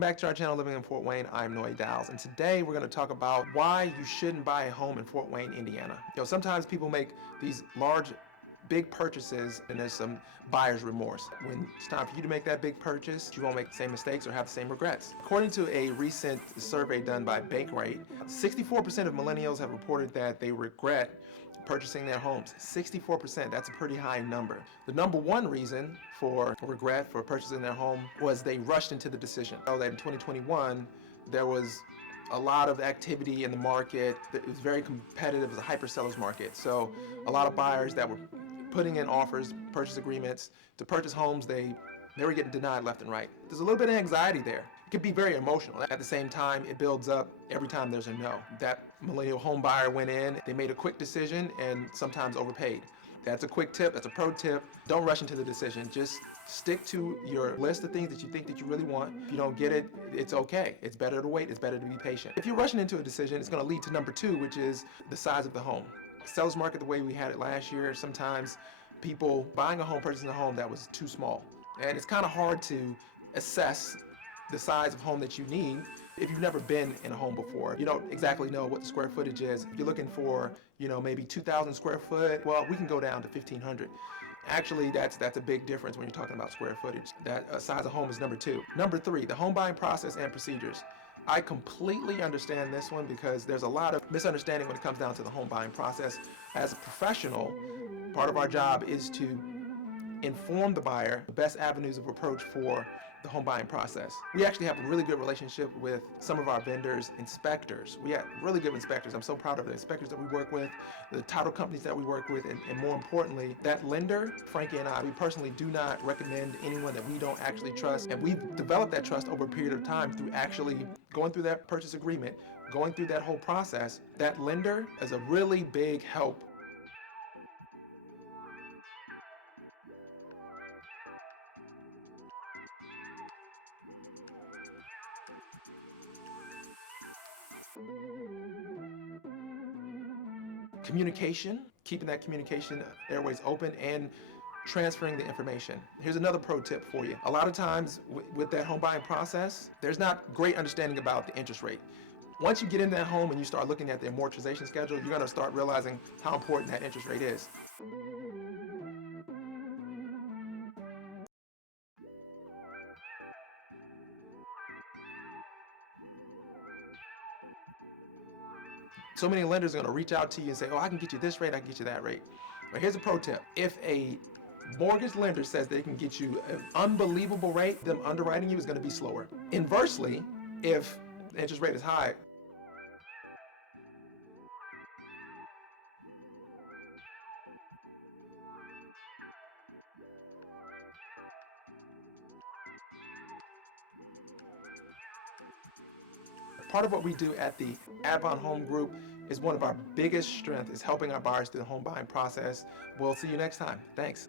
Welcome back to our channel, Living in Fort Wayne. I'm Knowe, and today we're going to talk about why you shouldn't buy a home in Fort Wayne, Indiana. Sometimes people make these large, big purchases and there's some buyer's remorse. When it's time for you to make that big purchase, you won't make the same mistakes or have the same regrets. According to a recent survey done by Bankrate, 64% of millennials have reported that they regret purchasing their homes. 64%, that's a pretty high number. The number one reason for regret for purchasing their home was they rushed into the decision. So that in 2021, there was a lot of activity in the market. It was very competitive. It was a hyper seller's market. So a lot of buyers that were putting in offers, purchase agreements to purchase homes, they were getting denied left and right. There's a little bit of anxiety there. It can be very emotional. At the same time, it builds up every time there's a no. That millennial home buyer went in, they made a quick decision and sometimes overpaid. That's a quick tip, that's a pro tip. Don't rush into the decision. Just stick to your list of things that you think that you really want. If you don't get it, it's okay. It's better to wait, it's better to be patient. If you're rushing into a decision, it's gonna lead to number two, which is the size of the home. Seller's market, the way we had it last year, sometimes people buying a home, purchasing a home that was too small. And it's kind of hard to assess the size of home that you need if you've never been in a home before. You don't exactly know what the square footage is. If you're looking for, maybe 2,000 square foot, well, we can go down to 1,500. Actually, that's a big difference when you're talking about square footage. That size of home is number two. Number three, the home buying process and procedures. I completely understand this one because there's a lot of misunderstanding when it comes down to the home buying process. As a professional, part of our job is to inform the buyer the best avenues of approach for the home buying process. We actually have a really good relationship with some of our vendors, inspectors. We have really good inspectors. I'm so proud of the inspectors that we work with, the title companies that we work with, and more importantly, that lender, Frankie and I, we personally do not recommend anyone that we don't actually trust. And we've developed that trust over a period of time through actually going through that purchase agreement, going through that whole process. That lender is a really big help. Communication, keeping that communication airways open and transferring the information. Here's another pro tip for you. A lot of times with that home buying process, there's not great understanding about the interest rate. Once you get in that home and you start looking at the amortization schedule, you're going to start realizing how important that interest rate is. So many lenders are going to reach out to you and say, oh, I can get you this rate, I can get you that rate. But here's a pro tip. If a mortgage lender says they can get you an unbelievable rate, them underwriting you is going to be slower. Inversely, if the interest rate is high, part of what we do at the Avon Home Group is one of our biggest strengths is helping our buyers through the home buying process. We'll see you next time. Thanks.